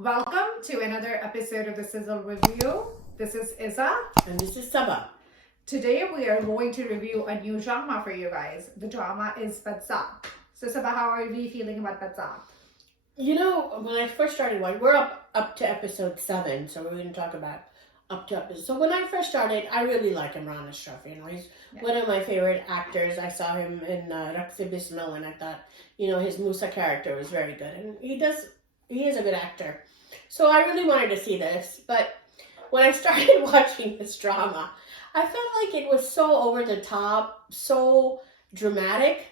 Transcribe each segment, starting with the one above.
Welcome to another episode of the Sizzle Review. This is Iza. And this is Saba. Today we are going to review a new drama for you guys. The drama is Badzaat. So Saba, how are we feeling about Badzaat? You know, when I first started watching, we're up to episode 7, so we're going to talk about up to episode. So when I first started, I really like Imran Ashraf. You know, he's one of my favorite actors. I saw him in Rakse Bismil, and I thought, you know, his Musa character was very good. And he is a good actor. So I really wanted to see this. But when I started watching this drama, I felt like it was so over the top, so dramatic,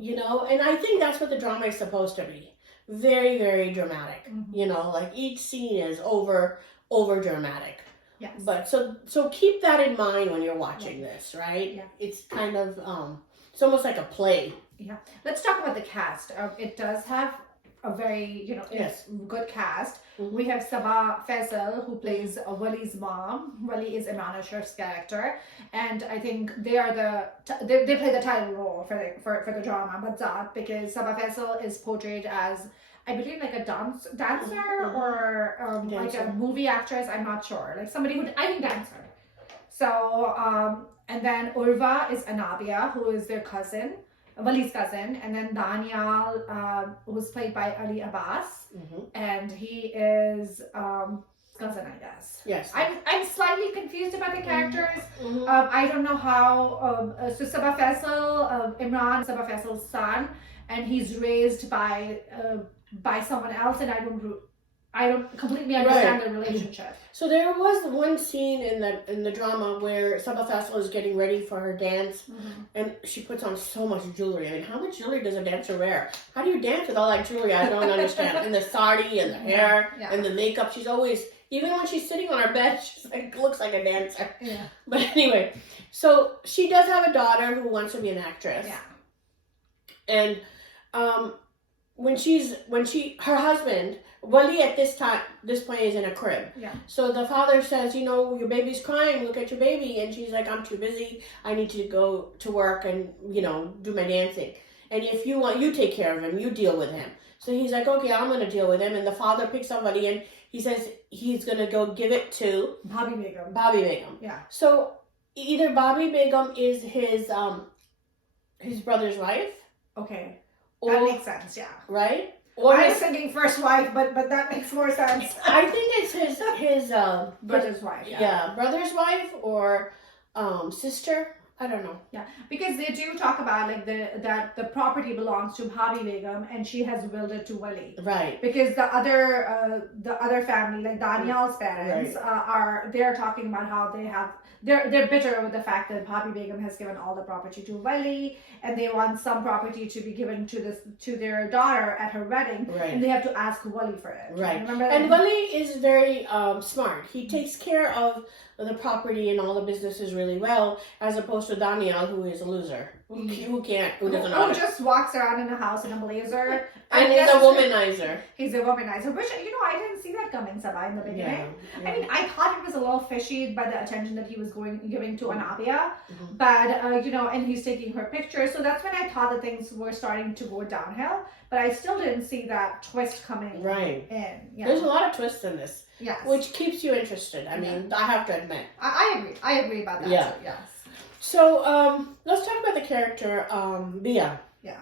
you know, and I think that's what the drama is supposed to be. Very, very dramatic. You know, like each scene is over dramatic. Yes. But so keep that in mind when you're watching this, right? Yeah. It's kind of it's almost like a play. Yeah. Let's talk about the cast. It does have a very, good cast. We have Saba Faisal, who plays Wali's mom. Wali is Imran Ashraf's character, and I think they are they play the title role for the drama Badzaat, because Saba Faisal is portrayed as, I believe, like a dancer or like a movie actress. I'm not sure, like somebody who, I think, dancer. So and then Urwa is Anabia, who is their cousin, Wali's cousin, and then Danial, who's played by Ali Abbas, and he is cousin, I guess. Yes. I'm slightly confused about the characters. I don't know how. So Saba Faisal, Imran, Saba Faisal's son, and he's raised by someone else, and I don't completely understand the relationship. So there was one scene in the drama where Saba Faisal is getting ready for her dance, and she puts on so much jewelry. I mean, how much jewelry does a dancer wear? How do you dance with all that jewelry? I don't understand. And the sari and the hair and the makeup. She's always, even when she's sitting on her bed, she's like, looks like a dancer. Yeah. But anyway, so she does have a daughter who wants to be an actress. Yeah. And her husband, Wali at this point is in a crib. Yeah. So the father says, you know, your baby's crying, look at your baby. And she's like, I'm too busy. I need to go to work and, you know, do my dancing. And if you want, you take care of him, you deal with him. So he's like, okay, I'm going to deal with him. And the father picks up Wali and he says he's going to go give it to Bobby Begum. Bobby Begum. Yeah. So either Bobby Begum is his brother's wife. Okay. That makes sense, yeah. Right? Or I was thinking first wife, but that makes more sense. I think it's his brother's wife. Yeah, brother's wife or sister. I don't know. Yeah, because they do talk about like that the property belongs to Bobby Begum and she has willed it to Wali. Right. Because the other family, like Daniel's parents, they're talking about how they're bitter with the fact that Bobby Begum has given all the property to Wali, and they want some property to be given to their daughter at her wedding, and they have to ask Wali for it. Right. Remember that? And Wali is very smart. He takes care of the property and all the businesses really well, as opposed to Daniel, who is a loser, who doesn't know. Who just walks around in a house in a blazer. And he's a womanizer. He's a womanizer, which, you know, I didn't see that coming, Saba, in the beginning. Yeah. I mean, I thought it was a little fishy by the attention that he was giving to Anabia, but, you know, and he's taking her picture. So that's when I thought that things were starting to go downhill, but I still didn't see that twist coming in. Yeah. There's a lot of twists in this. Yes. Which keeps you interested. I mean, I have to admit. I agree. I agree about that too, yes. So, let's talk about the character, Bia. Yeah.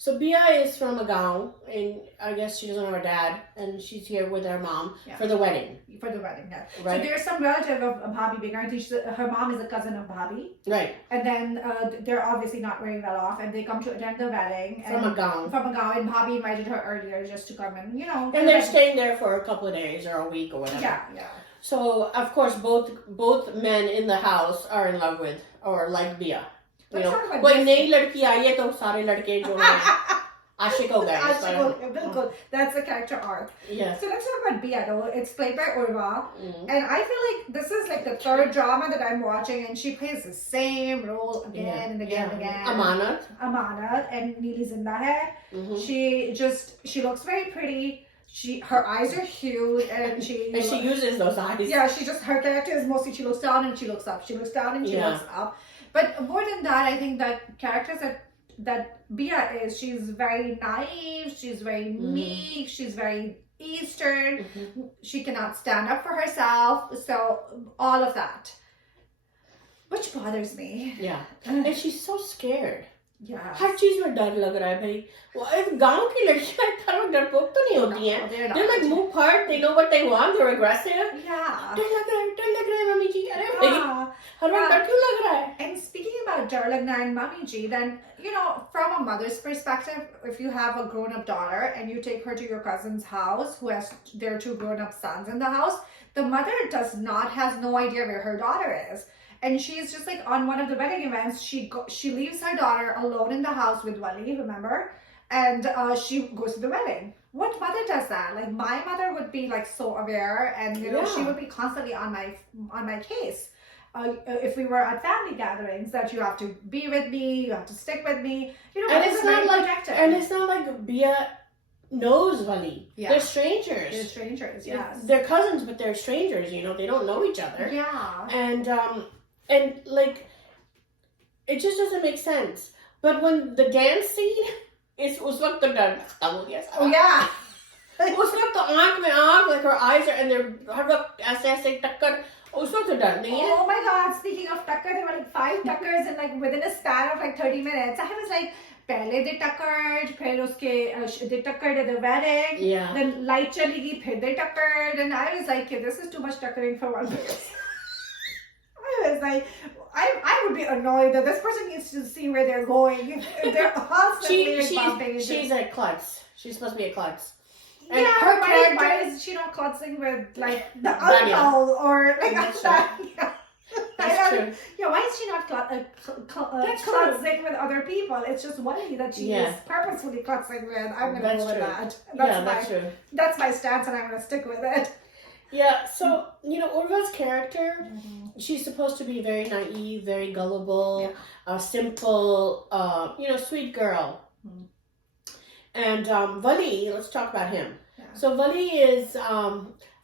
So Bia is from Agaon, and I guess she doesn't have her dad, and she's here with her mom for the wedding. For the wedding, yeah. Right. So there's some relative of Bobby Begum. I think her mom is a cousin of Bobby. Right. And then they're obviously not very well off, and they come to attend the wedding. From Agaon, and Bobby invited her earlier just to come and, you know. And they're staying there for a couple of days or a week or whatever. Yeah. So, of course, both men in the house are in love with or like Bia. You know, कोई नई लड़की आई है तो सारे लड़के जो हैं आशिक हो गए. बिल्कुल. That's the character arc. Yeah. So let's talk about Bia though. It's played by Urwa, and I feel like this is like the third drama that I'm watching, and she plays the same role again and again and again. Amanat and Neeli Zinda hai. She looks very pretty. Her eyes are huge, and she uses those eyes. Yeah, her character is mostly she looks down and she looks up. She looks down and she looks up. But more than that, I think that characters that Bia is, she's very naive, she's very meek, she's very Eastern. She cannot stand up for herself. So all of that, which bothers me. Yeah, and she's so scared. Yeah. हर चीज में डर लग रहा है भाई. गांव की लड़कियां इतना डरपोक तो नहीं होती हैं. They're like move hard. They know what they want. They're aggressive. Yeah. डर लग रहा है मम्मी जी. अरे भाई हर बार डर क्यों लग रहा है? And speaking about डर लगना and mummy ji, then from a mother's perspective, if you have a grown-up daughter and you take her to your cousin's house who has their 2 grown-up sons in the house, the mother has no idea where her daughter is. And she's just like on one of the wedding events, she leaves her daughter alone in the house with Wali, remember? And she goes to the wedding. What mother does that? Like my mother would be like so aware, and she would be constantly on my case. If we were at family gatherings, that you have to be with me, you have to stick with me. And it's not like Bia knows Wali. Yeah. They're strangers. They're strangers, yes. They're cousins, but they're strangers, They don't know each other. Yeah. And like, it just doesn't make sense. But when the dance scene is उस वक्त तो डर हो गया. Oh yeah. उस वक्त तो आँख में आँख, like her eyes are, and they're हर वक्त ऐसे टक्कर. उस वक्त तो डर नहीं है. Oh my God! Speaking of टक्कर, there were like 5 टक्कers in like within a span of like 30 minutes. I was like, पहले they टक्कर्ड, फिर उसके they टक्कर्ड at the wedding. Yeah. Then light चली गई, फिर they टक्कर्ड, and I was like, this is too much टक्करिंग for one person. I was like, I would be annoyed that this person needs to see where they're going. They're constantly bumping. She's a klutz. She's supposed to be a klutz. And her character, why is she not klutzing with like the uncle or like that? Yeah. That's true. Yeah, why is she not klutzing with other people? It's just Wali that she is purposefully klutzing with. I'm gonna go with that. That's true. That's my stance, and I'm gonna stick with it. Yeah, so, Urwa's character, she's supposed to be very naive, very gullible, simple, sweet girl. And Wali, let's talk about him. Yeah. So Wali is,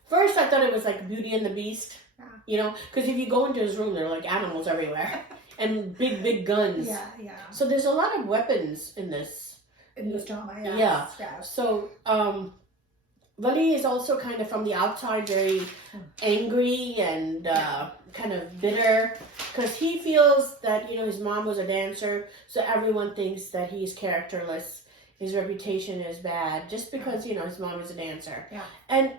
first I thought it was like Beauty and the Beast, because if you go into his room, there are like animals everywhere and big guns. Yeah. So there's a lot of weapons in this. In this drama, yeah. So, Wali is also kind of from the outside very angry and kind of bitter because he feels that, his mom was a dancer, so everyone thinks that he's characterless. His reputation is bad just because, his mom is a dancer. Yeah. And,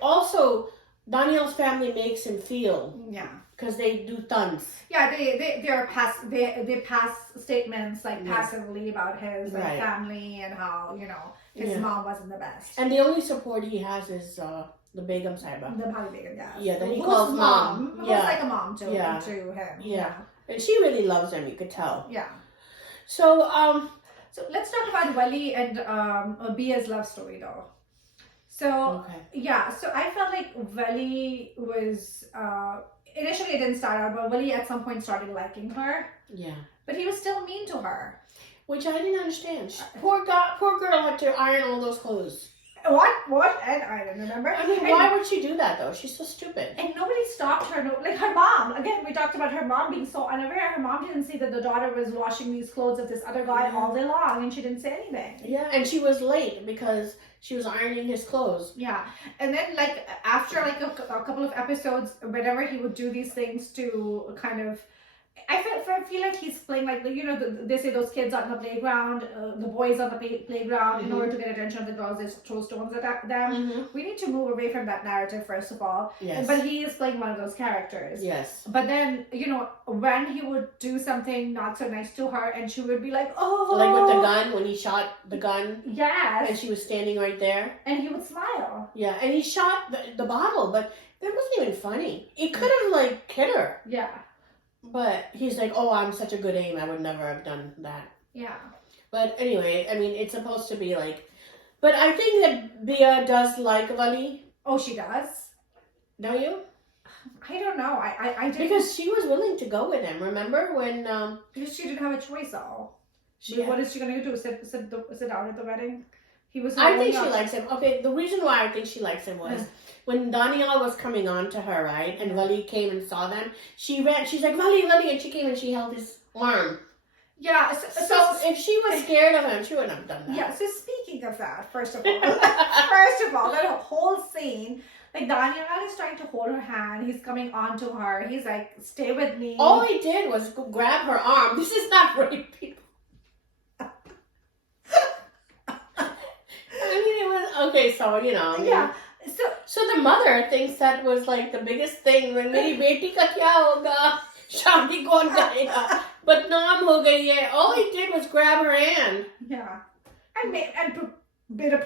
also, Daniel's family makes him feel. Yeah. Because they do tons. Yeah, they pass statements like passively about his family and how, his mom wasn't the best. And the only support he has is the Begum Saiba. The Bali Begum, yeah. Yeah, that he calls mom. Who's like a mom to him. Yeah. And she really loves him, you could tell. Yeah. So let's talk about Wali and Bia's love story though. So, so I felt like Wali was, initially it didn't start out, but Wali at some point started liking her. Yeah. But he was still mean to her. Which I didn't understand. Poor girl had to iron all those clothes. What? And I don't remember. I mean, why would she do that though? She's so stupid. And nobody stopped her. Like her mom. Again, we talked about her mom being so unaware. Her mom didn't see that the daughter was washing these clothes of this other guy all day long, and she didn't say anything. Yeah, and she was late because she was ironing his clothes. Yeah, and then like after like a couple of episodes, whenever he would do these things to kind of. I feel like he's playing like, they say those kids on the playground, the boys on the playground, in order to get attention of the girls, they throw stones at them. We need to move away from that narrative, first of all. Yes. But he is playing one of those characters. Yes. But then, when he would do something not so nice to her, and she would be like, oh. Like with the gun, when he shot the gun. Yes. And she was standing right there. And he would smile. Yeah, and he shot the bottle, but that wasn't even funny. It could have, hit her. Yeah. But he's like, oh, I'm such a good aim. I would never have done that. Yeah. But anyway, I mean, it's supposed to be like... But I think that Bia does like Wali. Oh, she does? Don't you? I don't know. I didn't... Because she was willing to go with him. Remember when... Because she didn't have a choice, though. What is she going to do? Sit down at the wedding? I think she likes him. Okay, the reason why I think she likes him was... When Daniela was coming on to her, right, and Wali came and saw them, she ran, she's like, Wali, and she came and she held his arm. Yeah. So if she was scared of him, she wouldn't have done that. Yeah. So speaking of that, first of all, that whole scene, like Daniel is trying to hold her hand. He's coming on to her. He's like, "Stay with me." All he did was grab her arm. This is not rape, people. I mean, it was okay. So you know. I mean, Yeah. So the mother thinks that was like the biggest thing. When मेरी बेटी का क्या होगा? शादी कौन करेगा? But naam ho gayi hai. All he did was grab her hand. Yeah. And made a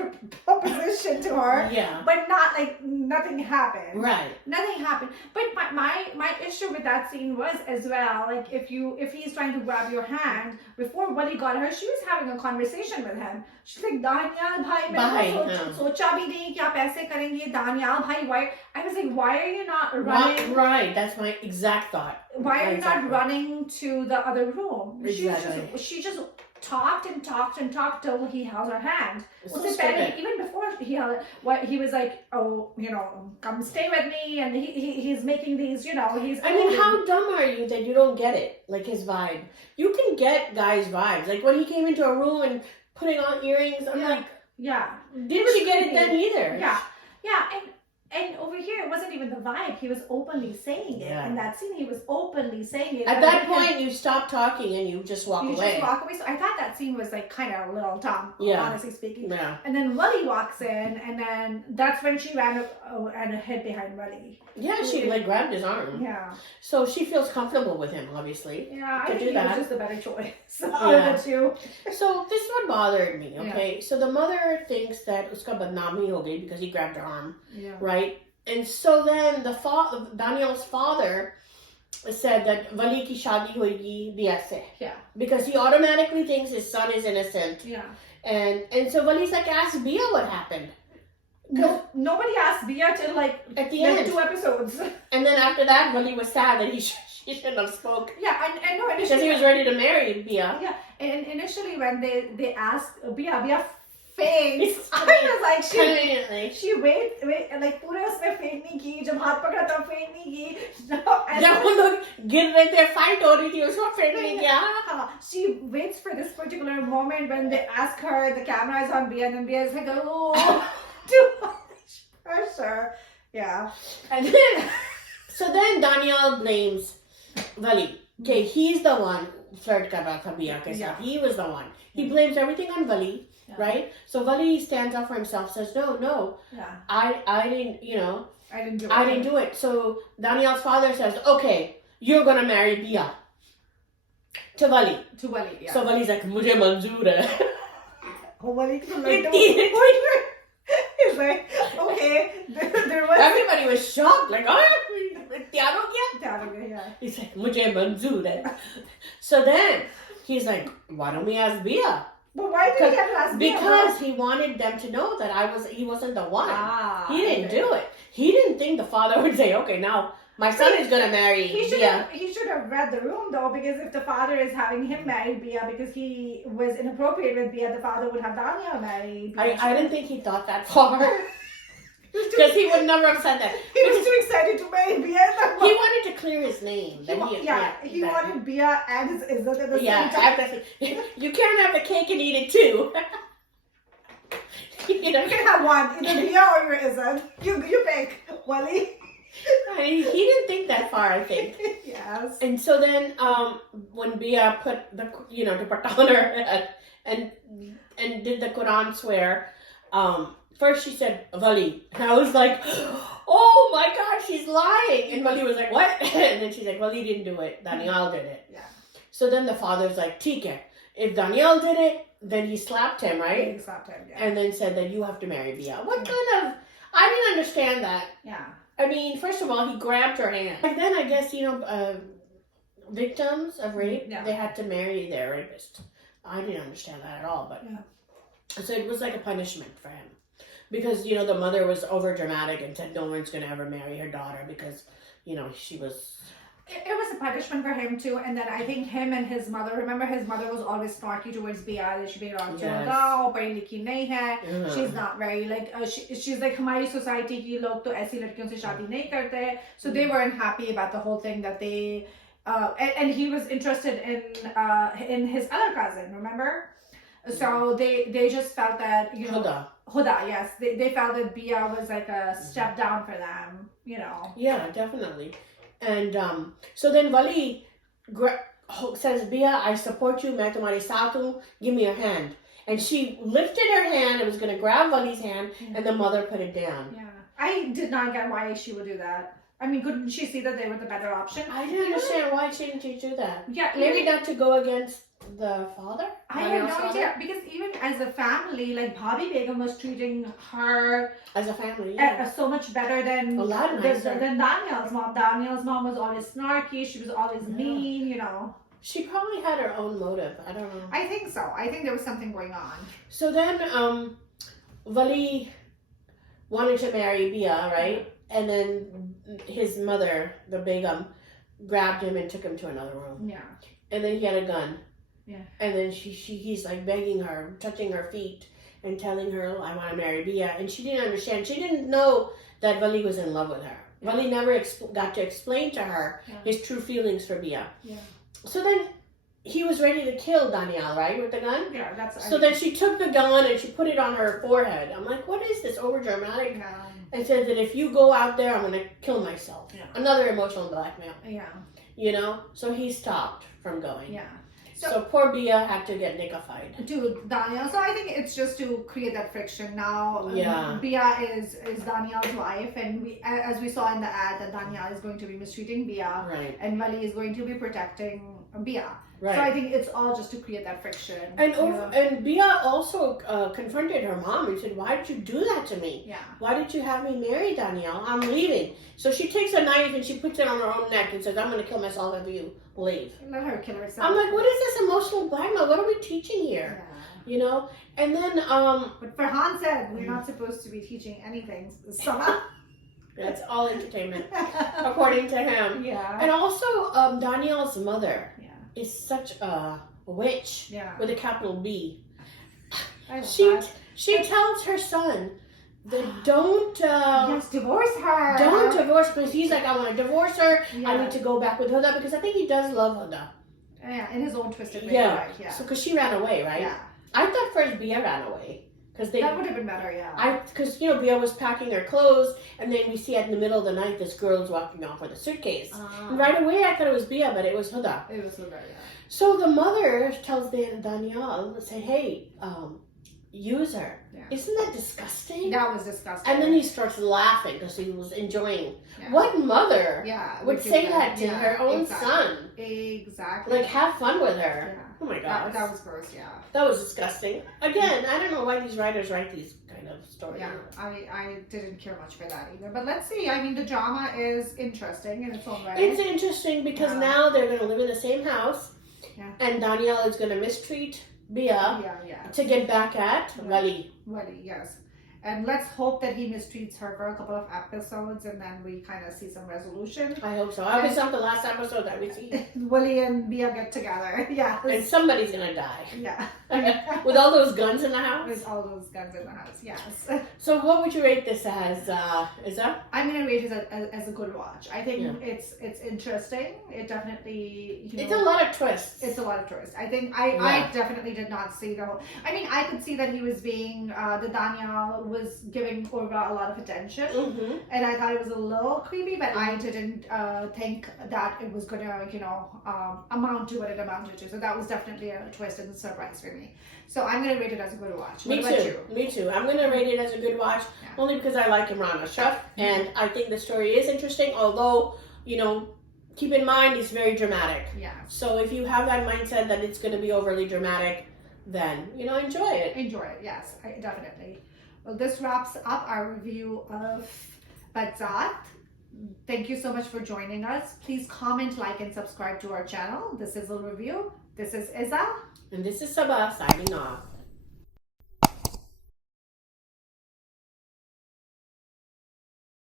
proposition to her. Yeah. But not like nothing happened. Right. Nothing happened. But my issue with that scene was as well, like if he's trying to grab your hand, before Wali got her, she was having a conversation with him. She's like, Daniel bhai, maine socha bhi nahi kya paise karenge, Daniel bhai, why? I was like, why are you not running? Right. That's my exact thought. Why are you not running to the other room? Exactly. She just talked and talked and talked till he held her hand. So Even before he held it, he was like, oh, you know, come stay with me, and he's making these, you know, he's. I mean, how dumb are you that you don't get it? Like his vibe. You can get guys' vibes. Like when he came into a room and putting on earrings, I'm like, yeah, didn't she get it then either? Yeah, and over here, it wasn't even the vibe. He was openly saying it. Yeah. In that scene, he was openly saying it. At that point, you stop talking and you just walk away. You just walk away. So I thought that scene was like kind of a little dumb, honestly speaking. Yeah. And then Wali walks in, and then that's when she ran up and hid behind Wali. Yeah, she like grabbed his arm. Yeah. So she feels comfortable with him, obviously. Yeah, I to think do he that. was just a better choice out of the two. So this is what bothered me, okay? So the mother thinks that uska badnami ho gayi because he grabbed her arm, right? And so then Daniel's father said that Wali ki shadi hoegi biya se. Yeah. Because he automatically thinks his son is innocent. Yeah. And so Wali's like, ask Bia what happened. No, nobody asked Bia till like at the end 2 episodes. And then after that, Wali was sad that she shouldn't have spoke. Yeah, and no, because he was ready to marry Bia. Yeah, and initially when they asked Bia faints. I was like, she wait, like पूरे उसने faint नहीं की, जब हाथ पकड़ा तब faint नहीं की. जब वो लोग गिर रहे थे, fight हो रही थी, उसको faint नहीं किया. She waits for this particular moment when they ask her, the camera is on Bia, and then Bia is like, oh, too much pressure. Yeah. And then, so then Daniel blames Wali. Okay, he's the one flirt कर रहा था Bia के साथ. He was the one. He blames everything on Wali. Yeah. Right? So Wali stands up for himself, says, no, I didn't, I didn't do it. So Daniel's father says, okay, you're going to marry Bia. To Wali. Yeah. So Wali's like, mujhe manzoor hai. Oh, Wali he's like, okay. There was... Everybody was shocked, like, oh, tyaar ho gaya? Yeah. He's like, mujhe manzoor hai. So then he's like, why don't we ask Bia? But why did he have to ask Bia? Because he wanted them to know that he wasn't the one. He didn't do it. He didn't think the father would say, okay, now my son is going to marry Bia. He should have read the room though, because if the father is having him marry Bia because he was inappropriate with Bia, the father would have Daniel marry Bia. I didn't think he thought that far. Because he would never have said that. He was too excited to marry Bia. He wanted to clear his name. He wanted Bia and his izzat at the same time. You can't have the cake and eat it too. You can have one, either Bia or your izzat. You pick, Wali. He didn't think that far, I think. Yes. And so then, when Bia put the dupatta on her head and did the Quran swear, first she said, Wali. And I was like, oh my God, she's lying. And Wali was like, what? And then she's like, Wali didn't do it. Daniel did it. Yeah. So then the father's like, theek hai. If Daniel did it, then he slapped him, right? He slapped him, yeah. And then said that you have to marry Bia. What kind of... I didn't understand that. Yeah. I mean, first of all, he grabbed her hand. Back then, I guess, victims of rape, they had to marry their rapist. I didn't understand that at all, but... Yeah. So it was like a punishment for him. Because, the mother was over dramatic and said no one's going to ever marry her daughter because, she was... It was a punishment for him too, and then I think him and his mother, remember his mother was always snarky towards Bia, that she made she's not very, like, she's like, हमारी society की लोग तो ऐसी लड़कियों से शादी नहीं करते, so they weren't happy about the whole thing that they and he was interested in his other cousin, remember? So they just felt that, you know, Huda, yes, they felt that Bia was like a step down for them, you know. Yeah, definitely. And so then Wali says, Bia, I support you, main tumhari saath hu, give me your hand. And she lifted her hand and was going to grab Wali's hand, and the mother put it down. Yeah, I did not get why she would do that. I mean, couldn't she see that they were the better option? I didn't understand why didn't she do that. Yeah, maybe not to go against the father? I have no idea, because even as a family, like Bhabhi Begum was treating her as a family so much better than a lot nicer than Daniel's mom. Daniel's mom was always snarky. She was always mean, you know. She probably had her own motive. I don't know. I think so. I think there was something going on. So then, Wali wanted to marry Bia, right? And then his mother, the Begum, grabbed him and took him to another room. Yeah. And then he had a gun. Yeah. And then he's like begging her, touching her feet, and telling her, I want to marry Bia. And she didn't understand. She didn't know that Wali was in love with her. Yeah. Wali never got to explain to her his true feelings for Bia. Yeah. So then he was ready to kill Daniel, right, with the gun? Yeah, that's... So then she took the gun and she put it on her forehead. I'm like, what is this overdramatic? Yeah. And said that if you go out there, I'm going to kill myself. Yeah. Another emotional blackmail. Yeah. You know? So he stopped from going. Yeah. So poor Bia had to get nickified. Dude, Daniel. So I think it's just to create that friction. Now, Bia is Daniel's wife, and as we saw in the ad, that Daniel is going to be mistreating Bia, right? And Wali is going to be protecting Bia. Right. So I think it's all just to create that friction. And Bia also confronted her mom and said, "Why did you do that to me? Yeah. Why did you have me marry Daniel? I'm leaving." So she takes a knife and she puts it on her own neck and says, "I'm going to kill myself if you leave." Let her kill herself. I'm like, what is this emotional blackmail? What are we teaching here? Yeah. You know? And then but Farhan said we're not supposed to be teaching anything. Sama. That's all entertainment, according to him. Yeah. And also, Daniel's mother is such a witch with a capital B. She tells her son that don't divorce her. Don't divorce, because he's like, I want to divorce her. Yeah. I need to go back with Huda, because I think he does love Huda. Yeah, in his own twisted way. Yeah. Right, yeah. So because she ran away, right? Yeah. I thought first Bia ran away. That would have been better, yeah. Because, you know, Bia was packing her clothes, and then we see in the middle of the night this girl's walking off with a suitcase. And right away I thought it was Bia, but it was Huda. It was Huda, yeah. So the mother tells Daniel, say, hey, use her. Yeah. Isn't that disgusting? That was disgusting. And then he starts laughing because he was enjoying. Yeah. What mother would say that to her own son? Exactly. Like, have fun with her. Yeah. Oh my God. That was gross, yeah. That was disgusting. Again, I don't know why these writers write these kind of stories. Yeah, I didn't care much for that either. But let's see. I mean, the drama is interesting in its own way. It's interesting because now they're going to live in the same house. Yeah. And Daniel is going to mistreat Bia to get back at Wali. Wali, yes. And let's hope that he mistreats her for a couple of episodes and then we kind of see some resolution. I hope so. I hope it's not the last episode that we see. Wali and Bia get together. Yeah. And somebody's going to die. Yeah. With all those guns in the house? With all those guns in the house, yes. So what would you rate this as, Isa? I'm going to rate it as a good watch. I think it's interesting. It definitely, it's a lot of twists. It's a lot of twists. I think I definitely did not see the whole... I mean, I could see that he was being... the Daniel was giving Urwa a lot of attention. Mm-hmm. And I thought it was a little creepy, but I didn't think that it was going to, amount to what it amounted to. So that was definitely a twist and a surprise for me. So I'm going to rate it as a good watch. What about you? Me too. I'm going to rate it as a good watch only because I like Imran Ashraf and I think the story is interesting, although, keep in mind it's very dramatic. Yeah. So if you have that mindset that it's going to be overly dramatic, then, enjoy it. Enjoy it, yes, definitely. Well, this wraps up our review of Badzaat. Thank you so much for joining us. Please comment, like, and subscribe to our channel. This is a review. This is Isa. And this is Saba signing off.